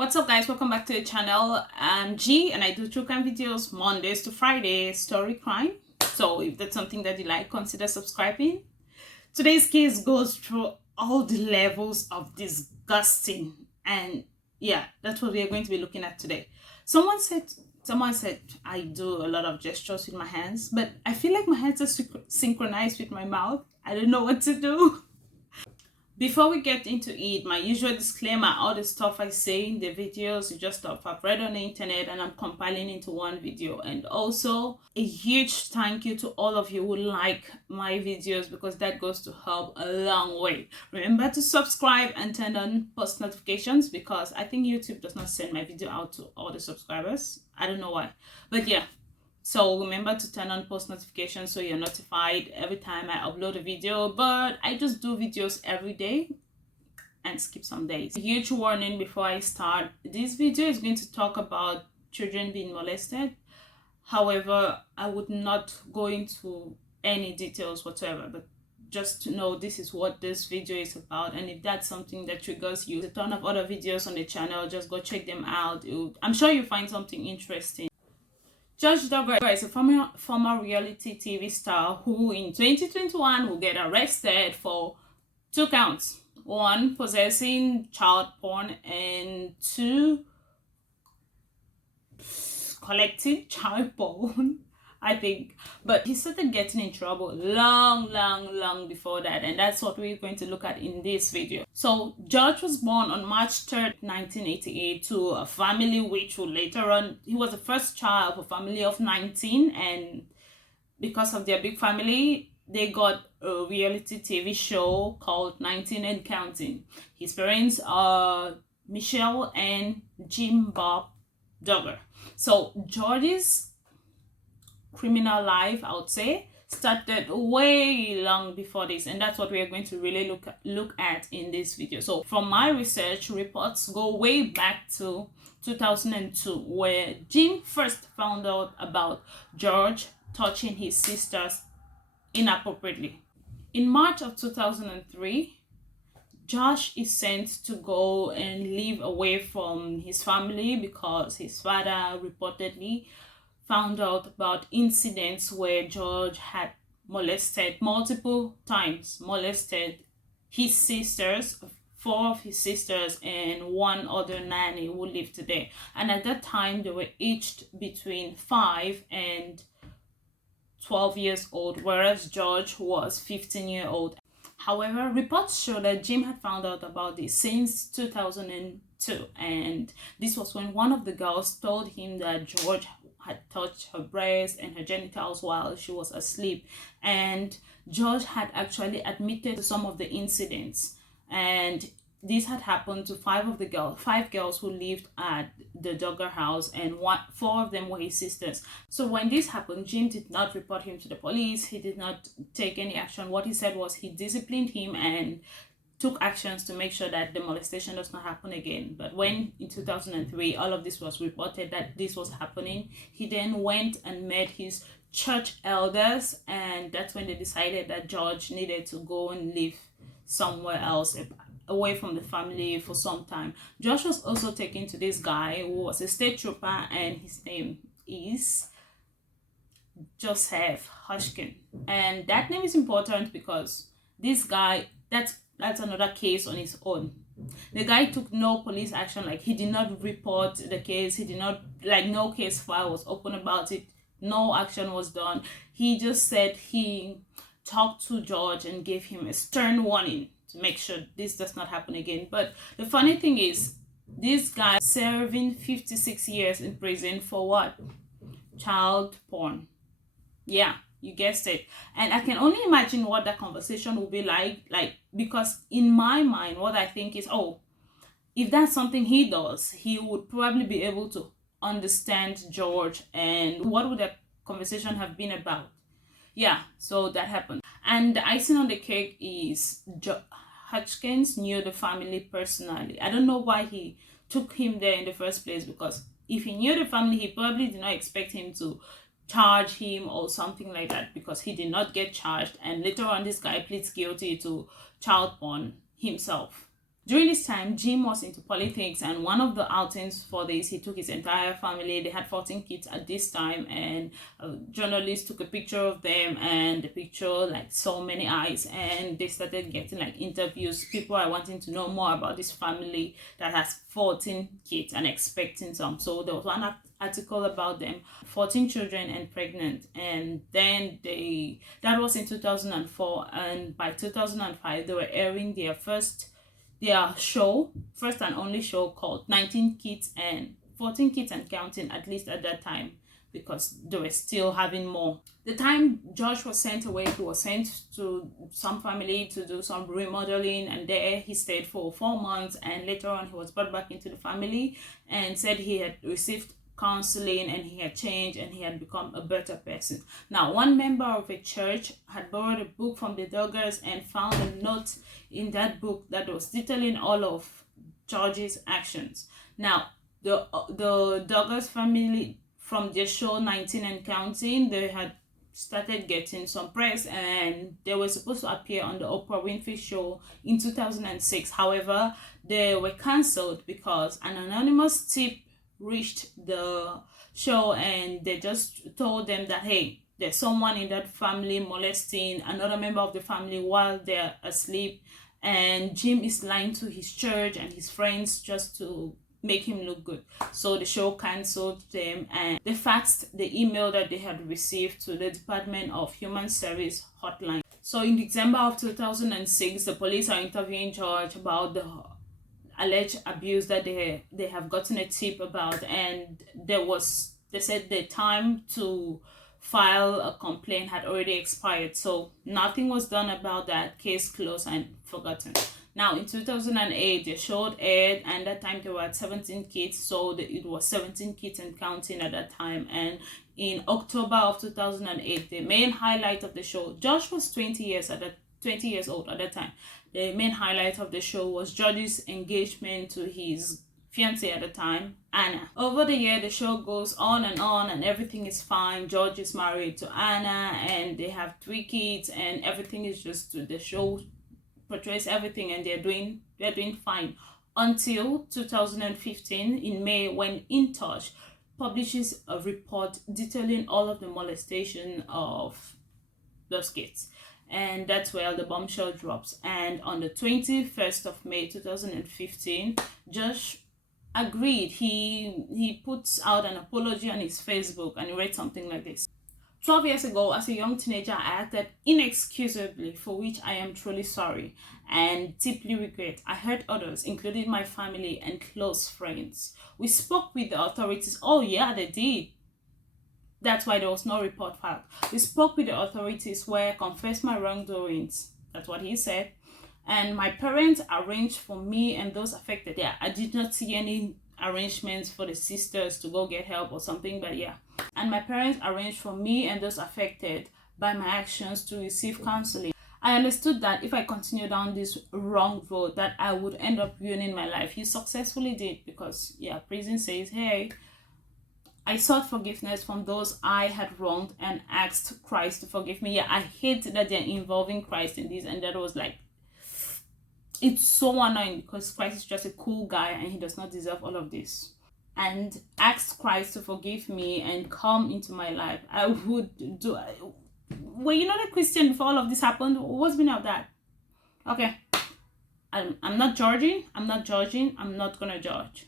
What's up, guys? Welcome back to the channel. I'm G and I do true crime videos Mondays to Fridays, story crime. So if that's something that you like, consider subscribing. Today's case goes through all the levels of disgusting, and yeah, that's what we are going to be looking at today. Someone said I do a lot of gestures with my hands, but I feel like my hands are synchronized with my mouth. I don't know what to do. Before we get into it, my usual disclaimer: all the stuff I say in the videos is just stuff I've read on the internet and I'm compiling into one video. And also a huge thank you to all of you who like my videos, because that goes to help a long way. Remember to subscribe and turn on post notifications, because I think YouTube does not send my video out to all the subscribers. I don't know why, but yeah. So remember to turn on post notifications so you're notified every time I upload a video. But I just do videos every day and skip some days. A huge warning before I start. This video is going to talk about children being molested. However, I would not go into any details whatsoever, but just to know this is what this video is about. And if that's something that triggers you, there's a ton of other videos on the channel, just go check them out. I'm sure you'll find something interesting. Josh Duggar is a former reality TV star who in 2021 will get arrested for 2 counts. 1, possessing child porn, and 2, collecting child porn, I think. But he started getting in trouble long before that, and that's what we're going to look at in this video. So George was born on March 3rd, 1988 to a family which would later on, he was the first child of a family of 19, and because of their big family, they got a reality TV show called 19 and Counting. His parents are Michelle and Jim Bob Duggar. So George's criminal life, I would say, started way long before this, and that's what we are going to really look at in this video. So from my research, reports go way back to 2002, where Jim first found out about George touching his sisters inappropriately. In March of 2003, Josh is sent to go and live away from his family because his father reportedly found out about incidents where George had multiple times molested his sisters, 4 of his sisters, and 1 other nanny who lived today. And at that time, they were aged between 5 and 12 years old, whereas George was 15-year-old. However, reports show that Jim had found out about this since 2002, and this was when one of the girls told him that George had touched her breast and her genitals while she was asleep, and George had actually admitted to some of the incidents, and this had happened to 5 girls who lived at the Duggar house, and 4 of them were his sisters. So when this happened, Jim did not report him to the police. He did not take any action. What he said was he disciplined him and took actions to make sure that the molestation does not happen again. But when in 2003 all of this was reported that this was happening, he then went and met his church elders, and that's when they decided that George needed to go and live somewhere else, away from the family for some time. Josh was also taken to this guy who was a state trooper, and his name is Joseph Hushkin. And that name is important because this guy, that's another case on its own. The guy took no police action. Like, he did not report the case. He did not, like, no case file was open about it. No action was done. He just said he talked to George and gave him a stern warning to make sure this does not happen again. But the funny thing is, this guy serving 56 years in prison for what? Child porn. Yeah, you guessed it. And I can only imagine what that conversation will be like, because in my mind, what I think is, oh, if that's something he does, he would probably be able to understand George, and what would that conversation have been about? Yeah, so that happened. And the icing on the cake is Hutchins knew the family personally. I don't know why he took him there in the first place, because if he knew the family, he probably did not expect him to charge him or something like that, because he did not get charged. And later on, this guy pleads guilty to child porn himself. During this time, Jim was into politics, and one of the outings for this, he took his entire family. They had 14 kids at this time, and a journalist took a picture of them, and the picture like so many eyes, and they started getting like interviews. People are wanting to know more about this family that has 14 kids and expecting some. So there was one article about them, 14 children and pregnant, and then that was in 2004, and by 2005 they were airing their first and only show called 19 Kids and 14 Kids and Counting, at least at that time, because they were still having more. The time Josh was sent away, he was sent to some family to do some remodeling, and there he stayed for 4 months, and later on he was brought back into the family and said he had received counseling and he had changed and he had become a better person. Now, one member of a church had borrowed a book from the Duggars and found a note in that book that was detailing all of George's actions. Now, the Duggars family, from their show 19 and Counting, they had started getting some press, and they were supposed to appear on the Oprah Winfrey show in 2006. However, they were cancelled because an anonymous tip reached the show, and they just told them that, hey, there's someone in that family molesting another member of the family while they're asleep, and Jim is lying to his church and his friends just to make him look good. So the show cancelled them, and they faxed the email that they had received to the Department of Human Service hotline. So in December of 2006, the police are interviewing George about the alleged abuse that they have gotten a tip about, and they said the time to file a complaint had already expired, so nothing was done about that. Case closed and forgotten. Now in 2008 the show aired, and that time there were 17 kids, so it was 17 Kids and Counting at that time. And in October of 2008, the main highlight of the show, Josh was 20 years old at that time. The main highlight of the show was George's engagement to his fiancée at the time, Anna. Over the year, the show goes on, and everything is fine. George is married to Anna, and they have 3 kids, and everything is just, the show portrays everything, and they're doing fine until 2015 in May, when In Touch publishes a report detailing all of the molestation of those kids. And that's where the bombshell drops. And on the 21st of May 2015, Josh agreed. He puts out an apology on his Facebook, and he read something like this: 12 years ago, as a young teenager, I acted inexcusably, for which I am truly sorry and deeply regret. I hurt others, including my family and close friends. We spoke with the authorities. Oh yeah, they did. That's why there was no report filed. We spoke with the authorities where I confessed my wrongdoings. That's what he said. And my parents arranged for me and those affected. Yeah, I did not see any arrangements for the sisters to go get help or something, but yeah. And my parents arranged for me and those affected by my actions to receive counseling. I understood that if I continue down this wrong road, that I would end up ruining my life. He successfully did, because yeah, prison says, hey, I sought forgiveness from those I had wronged and asked Christ to forgive me. Yeah, I hate that they're involving Christ in this, and that was like, it's so annoying, because Christ is just a cool guy and he does not deserve all of this. And asked Christ to forgive me and come into my life. I would do. Were you not a Christian before all of this happened? What's been of that? Okay, I'm not judging. I'm not gonna judge.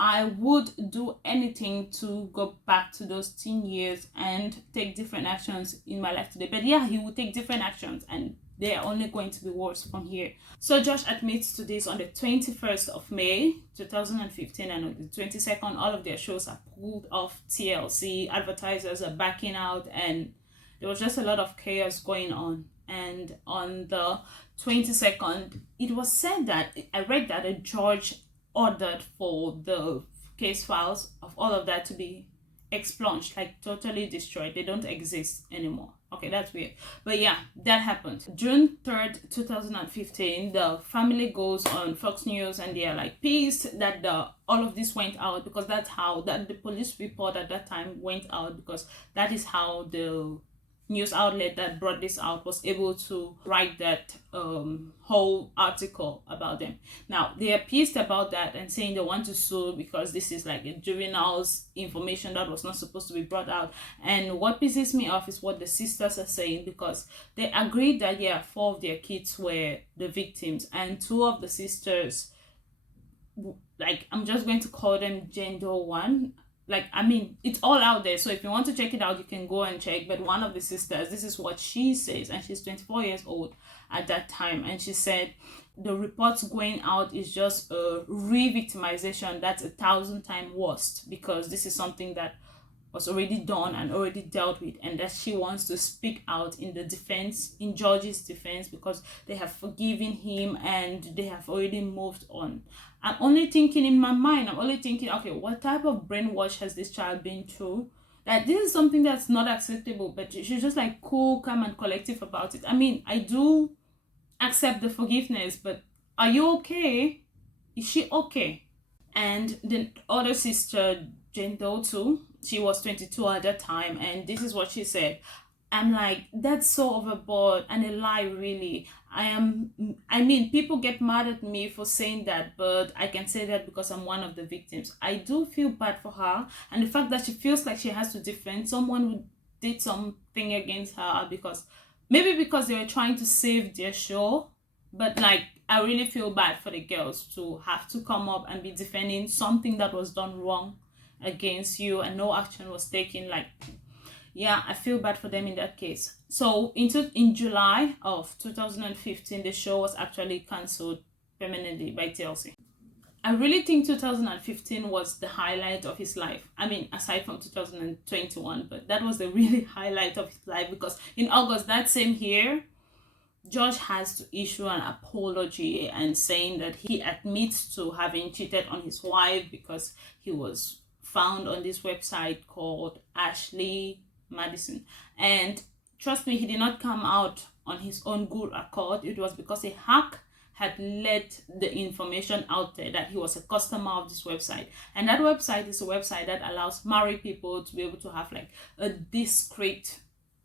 I would do anything to go back to those teen years and take different actions in my life today. But yeah, he would take different actions, and they are only going to be worse from here. So Josh admits to this on the 21st of May 2015, and on the 22nd, all of their shows are pulled off TLC. Advertisers are backing out, and there was just a lot of chaos going on. And on the 22nd, it was said that, I read that a judge ordered for the case files of all of that to be expunged, like totally destroyed. They don't exist anymore. Okay, that's weird. But yeah, that happened. June 3rd, 2015, the family goes on Fox News, and they are like pissed that all of this went out, because that's how the police report at that time went out, because that is how the news outlet that brought this out was able to write that whole article about them. Now they are pissed about that and saying they want to sue because this is like a juvenile's information that was not supposed to be brought out. And what pisses me off is what the sisters are saying, because they agreed that yeah, 4 of their kids were the victims, and 2 of the sisters, like, I'm just going to call them gender 1. Like, I mean, it's all out there, so if you want to check it out, you can go and check. But one of the sisters, this is what she says, and she's 24 years old at that time, and she said the reports going out is just a re-victimization that's 1,000 times worse, because this is something that was already done and already dealt with, and that she wants to speak out in the defense, in George's defense, because they have forgiven him and they have already moved on. I'm only thinking in my mind, okay, what type of brainwash has this child been through? That this is something that's not acceptable, but she's just like cool, calm, and collective about it. I mean, I do accept the forgiveness, but are you okay? Is she okay? And the other sister, Jane Doe too, she was 22 at that time, and this is what she said. I'm like, that's so overboard and a lie, really. I mean, people get mad at me for saying that, but I can say that because I'm one of the victims. I do feel bad for her, and the fact that she feels like she has to defend someone who did something against her because they were trying to save their show. But like, I really feel bad for the girls to have to come up and be defending something that was done wrong against you and no action was taken. Like, yeah, I feel bad for them in that case. So in July of 2015, the show was actually cancelled permanently by TLC. I really think 2015 was the highlight of his life. I mean, aside from 2021, but that was the really highlight of his life, because in August that same year, Josh has to issue an apology and saying that he admits to having cheated on his wife because he was found on this website called Ashley Madison. And trust me, he did not come out on his own good accord. It was because a hack had let the information out there that he was a customer of this website. And that website is a website that allows married people to be able to have like a discreet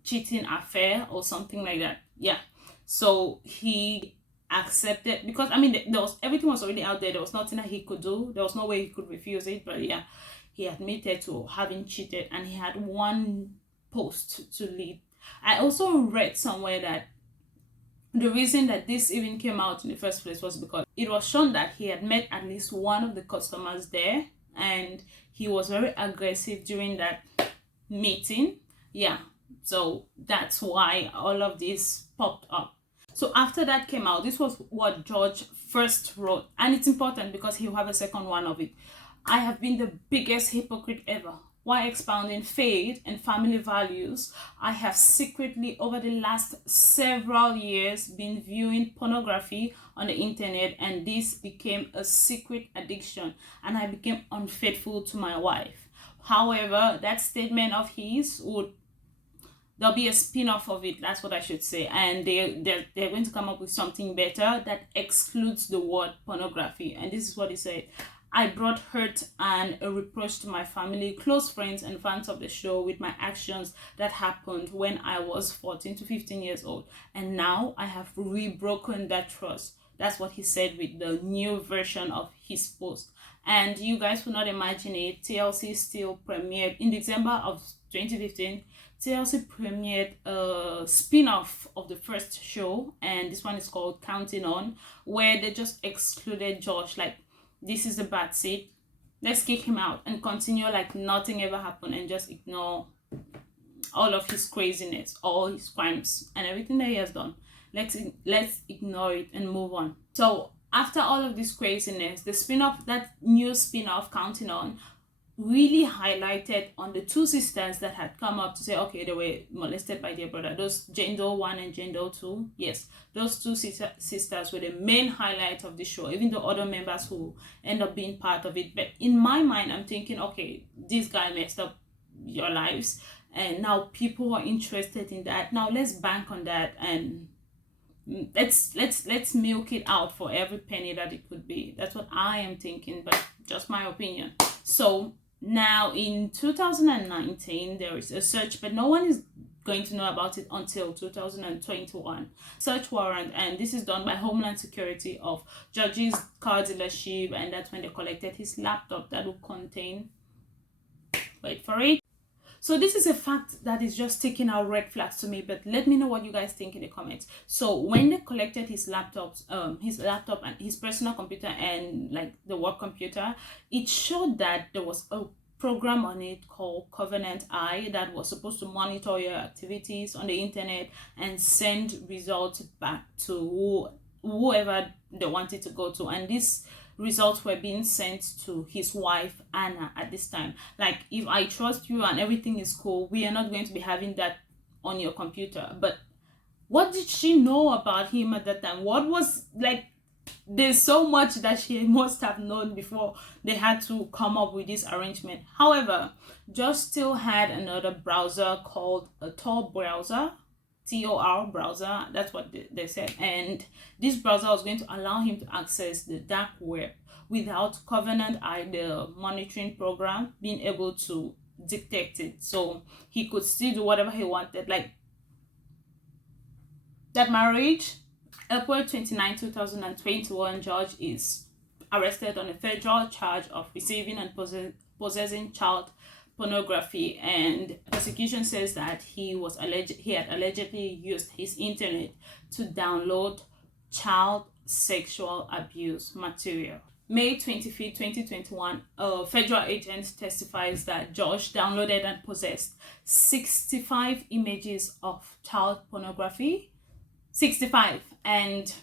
cheating affair or something like that. Yeah. So he accepted, because I mean, everything was already out there. There was nothing that he could do. There was no way he could refuse it. But yeah, he admitted to having cheated, and he had one post to lead. I also read somewhere that the reason that this even came out in the first place was because it was shown that he had met at least one of the customers there, and he was very aggressive during that meeting. Yeah, so that's why all of this popped up. So after that came out, this was what George first wrote, and it's important because he'll have a second one of it. I have been the biggest hypocrite ever. While expounding faith and family values, I have secretly, over the last several years, been viewing pornography on the internet, and this became a secret addiction, and I became unfaithful to my wife. However, that statement of his there'll be a spin-off of it, that's what I should say, and they're going to come up with something better that excludes the word pornography. And this is what he said: I brought hurt and a reproach to my family, close friends, and fans of the show with my actions that happened when I was 14 to 15 years old. And now I have rebroken that trust. That's what he said with the new version of his post. And you guys will not imagine it, TLC still premiered in December of 2015. TLC premiered a spin-off of the first show, and this one is called Counting On, where they just excluded Josh. Like, this is a bad seed, let's kick him out and continue like nothing ever happened, and just ignore all of his craziness, all his crimes, and everything that he has done. Let's ignore it and move on. So after all of this craziness, the spin-off, that new spin-off Counting On, really highlighted on the 2 sisters that had come up to say, okay, they were molested by their brother. Those Jane Doe 1 and Jane Doe 2. Yes, those 2 sisters were the main highlight of the show, even though other members who end up being part of it. But in my mind, I'm thinking, okay, this guy messed up your lives, and now people are interested in that. Now let's bank on that, and let's milk it out for every penny that it could be. That's what I am thinking, but just my opinion. So now in 2019, there is a search, but no one is going to know about it until 2021. Search warrant, and this is done by Homeland Security of George's car dealership, and that's when they collected his laptop that would contain, wait for it. So this is a fact that is just sticking out red flags to me, but let me know what you guys think in the comments. So when they collected his laptop and his personal computer and like the work computer, it showed that there was a program on it called Covenant Eye that was supposed to monitor your activities on the internet and send results back to whoever they wanted to go to. And these results were being sent to his wife Anna at this time. Like, if I trust you and everything is cool, we are not going to be having that on your computer. But what did she know about him at that time? What was, like, there's so much that she must have known before they had to come up with this arrangement. However, Josh still had another browser called a Tor browser, Tor browser, that's what they said, and this browser was going to allow him to access the dark web without Covenant Eye, the monitoring program, being able to detect it. So he could still do whatever he wanted. Like, that marriage, April 29, 2021, George is arrested on a federal charge of receiving and possessing child pornography, and prosecution says that he had allegedly used his internet to download child sexual abuse material. May 25, 2021, a federal agent testifies that Josh downloaded and possessed 65 images of child pornography, 65, and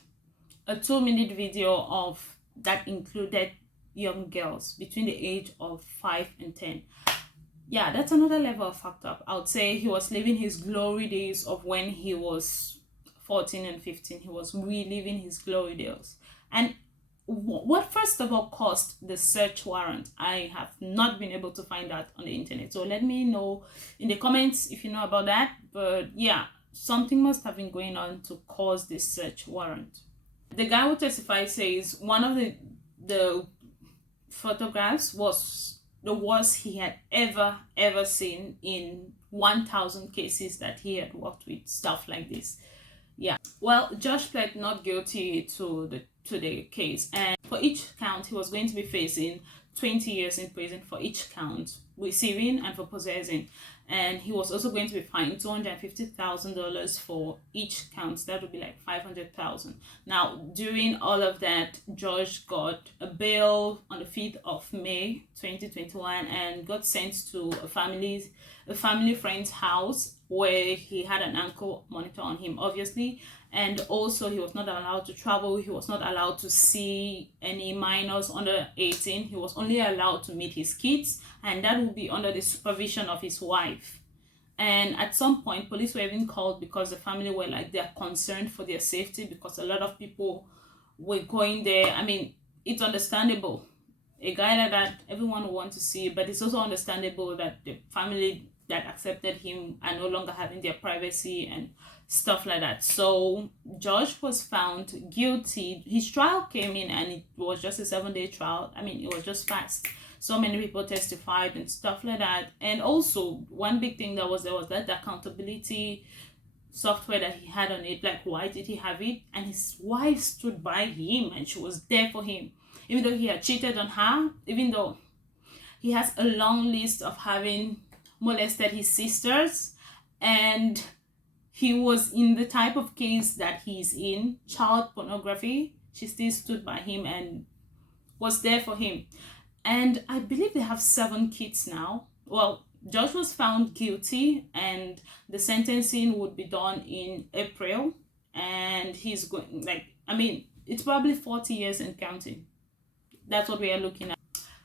a 2-minute video of that included young girls between the age of 5 and 10. Yeah, that's another level of fucked up. I would say he was living his glory days of when he was 14 and 15. He was reliving his glory days. And what first of all caused the search warrant? I have not been able to find that on the internet. So let me know in the comments if you know about that. But yeah, something must have been going on to cause this search warrant. The guy who testified says one of the photographs was the worst he had ever seen in 1,000 cases that he had worked with, stuff like this. Yeah, well, Josh pled not guilty to the case, and for each count he was going to be facing 20 years in prison for each count, receiving and for possessing. And he was also going to be fined $250,000 for each count. That would be like $500,000. Now, during all of that, Josh got a bail on the 5th of May 2021 and got sent to a family friend's house where he had an ankle monitor on him, obviously. And also, he was not allowed to travel. He was not allowed to see any minors under 18. He was only allowed to meet his kids, and that would be under the supervision of his wife. And at some point, police were even called because the family were like, they're concerned for their safety because a lot of people were going there. I mean, it's understandable. A guy like that, everyone will want to see, but it's also understandable that the family that accepted him are no longer having their privacy and stuff like that. So Josh was found guilty. His trial came in and it was just a 7-day trial. I mean, it was just fast. So many people testified and stuff like that. And also, one big thing there was that accountability software that he had on it. Like, why did he have it? And his wife stood by him and she was there for him. Even though he had cheated on her, even though he has a long list of having molested his sisters, and he was in the type of case that he's in, child pornography, she still stood by him and was there for him. And I believe they have 7 kids now. Well, Josh was found guilty and the sentencing would be done in April, and he's going, like, I mean, it's probably 40 years and counting. That's what we are looking at.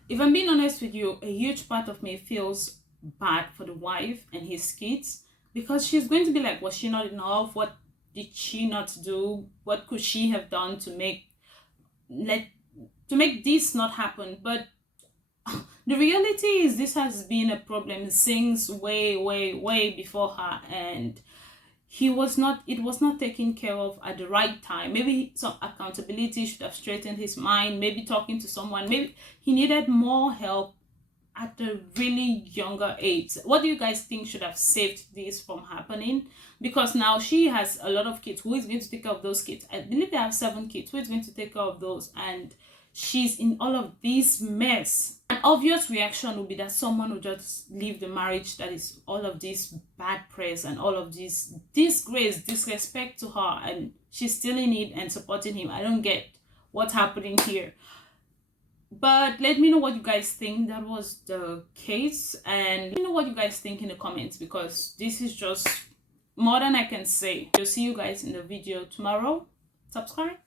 If I'm being honest with you, a huge part of me feels bad for the wife and his kids, because she's going to be like, was she not enough? What did she not do? What could she have done to make this not happen? But the reality is this has been a problem since way before her, and it was not taken care of at the right time. Maybe some accountability should have straightened his mind, maybe talking to someone, maybe he needed more help at a really younger age. What do you guys think should have saved this from happening? Because now she has a lot of kids. Who is going to take care of those kids? I believe they have 7 kids. Who is going to take care of those? And she's in all of this mess. An obvious reaction would be that someone would just leave the marriage. That is all of this bad press and all of this disgrace, disrespect to her, and she's still in it and supporting him. I don't get what's happening here. But let me know what you guys think that was the case, and let me know what you guys think in the comments, because this is just more than I can say. I'll see you guys in the video tomorrow. Subscribe.